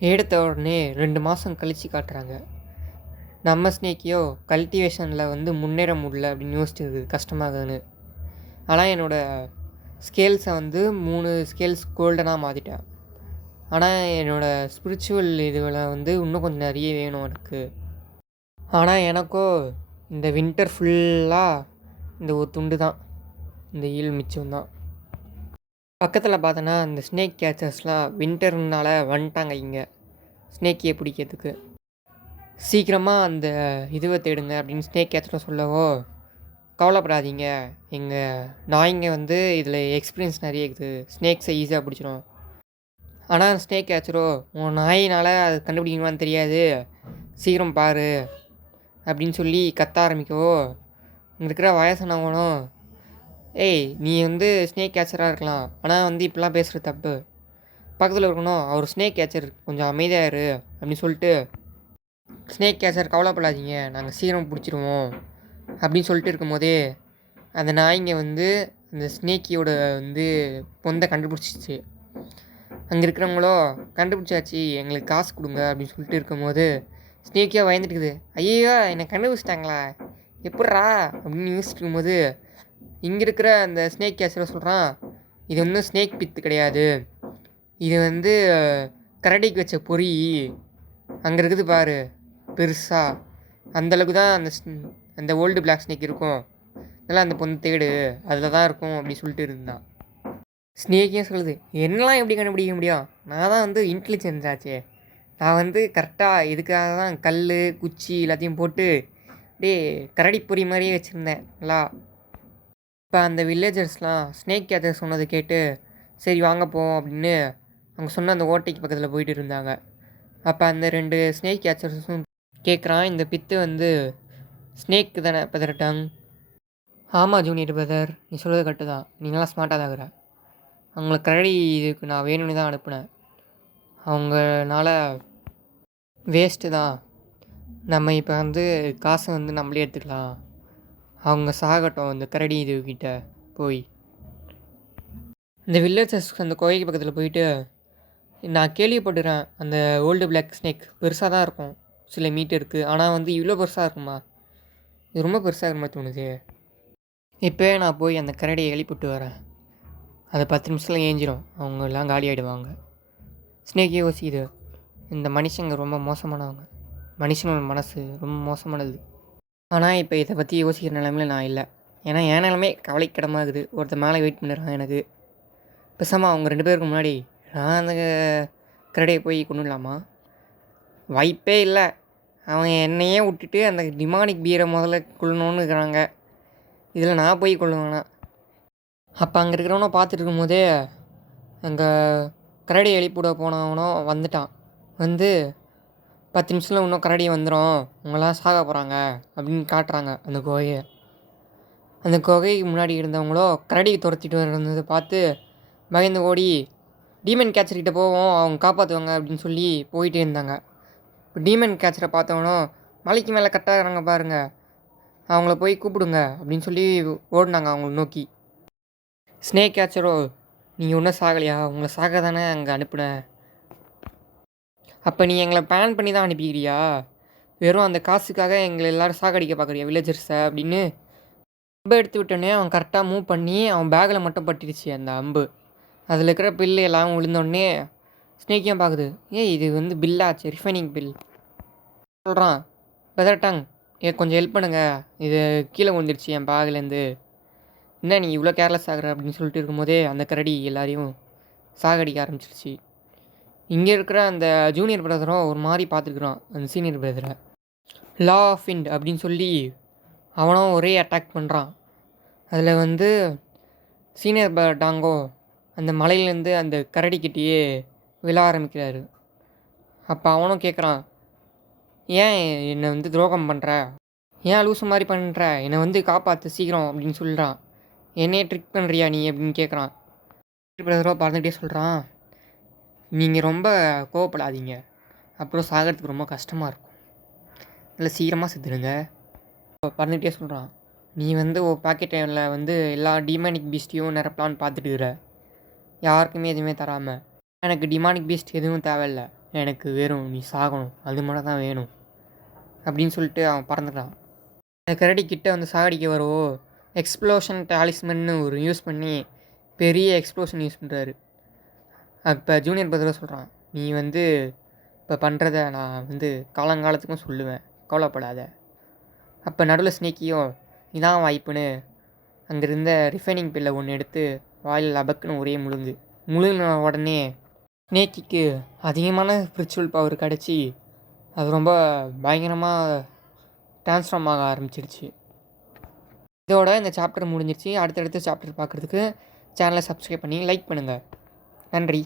எடுத்த உடனே 2 மாதம் கழித்து காட்டுறாங்க. நம்ம ஸ்னேக்கையோ கல்டிவேஷனில் முன்னேற முடியல அப்படின்னு யோசிச்சுது கஷ்டமாகுதுன்னு. ஆனால் என்னோடய ஸ்கேல்ஸை 3 ஸ்கேல்ஸ் கோல்டனாக மாற்றிட்டேன். ஆனால் என்னோடய ஸ்பிரிச்சுவல் இதுவில் இன்னும் கொஞ்சம் நிறைய வேணும் எனக்கு. ஆனால் எனக்கோ இந்த வின்டர் ஃபுல்லாக இந்த ஒரு துண்டு தான், இந்த ஈல் மிச்சம்தான். பக்கத்தில் பார்த்தோன்னா இந்த ஸ்னேக் கேச்சர்ஸ்லாம் வின்டர்னால வந்துட்டாங்க இங்கே ஸ்னேக்கியை பிடிக்கிறதுக்கு. சீக்கிரமாக அந்த இதுவை தேடுங்க அப்படின்னு ஸ்னேக் கேச்சரை சொல்லவோ, கவலைப்படாதீங்க, எங்கள் நாய்ங்க இதில் எக்ஸ்பீரியன்ஸ் நிறைய இருக்குது, ஸ்னேக்ஸை ஈஸியாக பிடிச்சிடும். ஆனால் ஸ்னேக் கேச்சரோ, உன் நாயினால் அது கண்டுபிடிக்கணுமான்னு தெரியாது, சீக்கிரம் பாரு அப்படின்னு சொல்லி கத்த ஆரம்பிக்கவோ, இங்கே இருக்கிற வயசானவனும், ஏய் நீ ஸ்னேக் கேச்சராக இருக்கலாம், ஆனால் இப்படிலாம் பேசுகிறது தப்பு, பக்கத்தில் இருக்கணும், அவர் ஸ்னேக் கேச்சர், கொஞ்சம் அமைதியாக இரு அப்படின்னு சொல்லிட்டு, ஸ்னேக் கேச்சர் கவலைப்படாதீங்க, நாங்கள் சீக்கிரம் பிடிச்சிருவோம் அப்படின்னு சொல்லிட்டு இருக்கும்போதே அந்த நாய்ங்க அந்த ஸ்னேக்கியோட பொந்தை கண்டுபிடிச்சிச்சு. அங்கே இருக்கிறவங்களோ, கண்டுபிடிச்சாச்சு, எங்களுக்கு காசு கொடுங்க அப்படின்னு சொல்லிட்டு இருக்கும்போது ஸ்னேக்கியாக பயந்துட்டுக்குது. ஐயோ என்னை கண்டுபிடிச்சிட்டாங்களா, எப்பட்றா அப்படின்னு யோசிச்சுட்டு இருக்கும்போது இங்கே இருக்கிற அந்த ஸ்னேக் கேச்சரை சொல்கிறான், இது ஸ்னேக் பித்து கிடையாது, இது கரடிக்கு வச்ச பொறி, அங்கே இருக்குது பாரு பெருசாக, அந்தளவுக்கு தான் அந்த ஓல்டு பிளாக் ஸ்னேக் இருக்கும், அதெல்லாம் அந்த பொண்ணு தேடு, அதில் தான் இருக்கும் அப்படின்னு சொல்லிட்டு இருந்தான். ஸ்னேக்கே சொல்லுது, என்னெல்லாம் எப்படி கண்டுபிடிக்க முடியும், நான் தான் இன்டெலிஜென்ஸ் ஆச்சே, நான் கரெக்டாக இதுக்காக தான் கல் குச்சி எல்லாத்தையும் போட்டு அப்படியே கரடி பொறி மாதிரியே வச்சுருந்தேன் நல்லா. இப்போ அந்த வில்லேஜர்ஸ்லாம் ஸ்னேக் கேச்சர் சொன்னதை கேட்டு சரி வாங்க போவோம் அப்படின்னு அவங்க சொன்ன அந்த ஓட்டைக்கு பக்கத்தில் போயிட்டு இருந்தாங்க. அப்போ அந்த 2 ஸ்னேக் கேச்சர்ஸும் கேட்குறான், இந்த பித்து ஸ்னேக்கு தானே பதறட்டாங். ஆமாம் ஜூனியர் பிரதர், நீ சொல்கிறது கரெக்டு தான், நீ நல்லா ஸ்மார்ட்டாக தான் இருக்கிற, அவங்கள கரடி இதுக்கு நான் வேணும்னு தான் அனுப்புனேன், அவங்கனால வேஸ்ட்டு தான், நம்ம இப்போ காசை நம்மளே எடுத்துக்கலாம், அவங்க சாகட்டும் இந்த கரடி இதுக்கிட்ட போய். இந்த வில்லேஜஸ் அந்த கோயிலுக்கு பக்கத்தில் போயிட்டு, நான் கேள்விப்பட்டுறேன் அந்த ஓல்டு பிளாக் ஸ்னேக் பெருசாக தான் இருக்கும், சில மீட்டருக்கு, ஆனால் இவ்வளோ பெருசாக இருக்குமா, இது ரொம்ப பெருசாக இருக்க மாதிரி தோணுது, இப்போயே நான் போய் அந்த கரடியை எழுப்பிட்டு வரேன், அது 10 நிமிஷத்தில் ஏஞ்சிரும், அவங்க எல்லாம் காலி ஆகிடுவாங்க. ஸ்னேக்கே யோசிக்குது, இந்த மனுஷங்க ரொம்ப மோசமானவங்க, மனுஷனோட மனசு ரொம்ப மோசமானது, ஆனால் இப்போ இதை பற்றி யோசிக்கிற நிலமையில நான் இல்லை, ஏன்னா என் நிலமே கவலைக்கிடமாகுது, ஒருத்தர் மேலே வெயிட் பண்ணுறான் எனக்கு, பேசாமல் அவங்க 2 பேருக்கு முன்னாடி நான் அந்த கரடியை போய் கொண்டுடலாமா, வாய்ப்பே இல்லை, அவங்க என்னையே விட்டுட்டு அந்த டிமானிக் பீரை முதல்ல கொள்ளணுன்னு இருக்கிறாங்க, இதில் நான் போய் கொள்ளுவேண்ணா. அப்போ அங்கே இருக்கிறவனோ பார்த்துட்டு இருக்கும்போதே அங்கே கரடி எழுப்பிவிட போனவனோ வந்துட்டான், 10 நிமிஷத்தில் இன்னும் கரடி வந்துடும், அவங்களாம் சாக போகிறாங்க அப்படின்னு காட்டுறாங்க அந்த குகையை. அந்த குகைக்கு முன்னாடி இருந்தவங்களோ கரடியை துரத்திட்டு இருந்ததை பார்த்து பயந்து ஓடி டீமன் கேச்சர்கிட்ட போவோம், அவங்க காப்பாற்றுவாங்க அப்படின்னு சொல்லி போயிட்டே இருந்தாங்க. இப்போ டீமன் கேச்சரை பார்த்தவனோ, மலைக்கு மேலே கட்டாகிறாங்க பாருங்கள், அவங்கள போய் கூப்பிடுங்க அப்படின்னு சொல்லி ஓடினாங்க அவங்கள நோக்கி. ஸ்னேக் கேச்சரோ, நீங்கள் ஒன்றும் சாகலையா, உங்களை சாக தானே அங்கே அனுப்புனேன், அப்போ நீ எங்களை பிளான் பண்ணி தான் அனுப்பிக்கிறியா, வெறும் அந்த காசுக்காக எங்களை எல்லோரும் சாகடிக்க பார்க்குறியா வில்லேஜர்ஸை அப்படின்னு அம்பை எடுத்து விட்டோன்னே அவன் கரெக்டாக மூவ் பண்ணி அவன் பேக்கில் மட்டும் பட்டுடுச்சு அந்த அம்பு, அதில் இருக்கிற பில்லு எல்லாம் விழுந்தோடனே ஸ்னேக்கையும் பார்க்குது, இது பில்லாச்சு, ரிஃபைனிங் பில் சொல்கிறான், பெதர்டாங் கொஞ்சம் ஹெல்ப் பண்ணுங்கள், இது கீழே விழுந்துருச்சு என் பேக்லேருந்து, என்ன நீ இவ்வளோ கேர்லெஸ் ஆகிற அப்படின்னு சொல்லிட்டு இருக்கும்போதே அந்த கரடி எல்லாரையும் சாகடிக்க ஆரம்பிச்சிருச்சு. இங்கே இருக்கிற அந்த ஜூனியர் பிரதரும் ஒரு மாதிரி பார்த்துருக்குறான் அந்த சீனியர் பிரதரை, லா ஆஃப் விண்ட் அப்படின்னு சொல்லி அவனும் ஒரே அட்டாக் பண்ணுறான். அதில் சீனியர் டாங்கோ அந்த மலையிலேருந்து அந்த கரடிக்கிட்டேயே விழ ஆரம்பிக்கிறாரு. அப்போ அவனும் கேட்குறான், ஏன் என்னை துரோகம் பண்ணுற, ஏன் லூசு மாதிரி பண்ணுற, என்னை காப்பாற்று சீக்கிரம் அப்படின்னு சொல்கிறான், என்னையே ட்ரிக் பண்ணுறியா நீ அப்படின்னு கேட்குறான். பிரதரோ பறந்துகிட்டே சொல்கிறான், நீங்கள் ரொம்ப கோவப்படாதீங்க, அப்புறம் சாகிறதுக்கு ரொம்ப கஷ்டமாக இருக்கும், இல்லை சீக்கிரமாக செத்துடுங்க. பறந்துகிட்டே சொல்கிறான், நீ ஒரு பாக்கெட் டைமில் எல்லா டிமானிக் பீஸ்ட்டையும் நிரப்பலான்னு பார்த்துட்டு இருக்கிற, யாருக்குமே எதுவுமே தராமல், எனக்கு டிமானிக் பீஸ்ட் எதுவும் தேவையில்லை, எனக்கு வெறும் நீ சாகணும், அது மட்டும் தான் வேணும் அப்படின்னு சொல்லிட்டு அவன் பறந்துட்டான். அந்த கரடி கிட்ட வந்து சாகடிக்க வரவோ எக்ஸ்ப்ளோஷன் டாலிஸ்மன்னு ஒரு யூஸ் பண்ணி பெரிய எக்ஸ்ப்ளோஷன் யூஸ் பண்ணுறாரு. அப்போ ஜூனியர் பிரதர் சொல்கிறான், நீ வந்து இப்போ பண்ணுறத நான் வந்து காலங்காலத்துக்கும் சொல்லுவேன், கவலைப்படாத. அப்போ நடுவில் ஸ்னேக்கியும் இதான் வாய்ப்புன்னு அங்கே இருந்த ரிஃபைனிங் பில்லை ஒன்று எடுத்து வாயில் லபக்குன்னு ஒரே முழுங்கின உடனே ஸ்னேக்கிக்கு அதிகமான ஸ்பிரிச்சுவல் பவர் கிடச்சி அது ரொம்ப பயங்கரமாக ட்ரான்ஸ்ஃபார்ம் ஆக ஆரம்பிச்சிருச்சு. இதோட இந்த சாப்டர் முடிஞ்சிருச்சு. அடுத்தடுத்த சாப்டர் பார்க்குறதுக்கு சேனலை சப்ஸ்கிரைப் பண்ணி லைக் பண்ணுங்கள். நன்றி.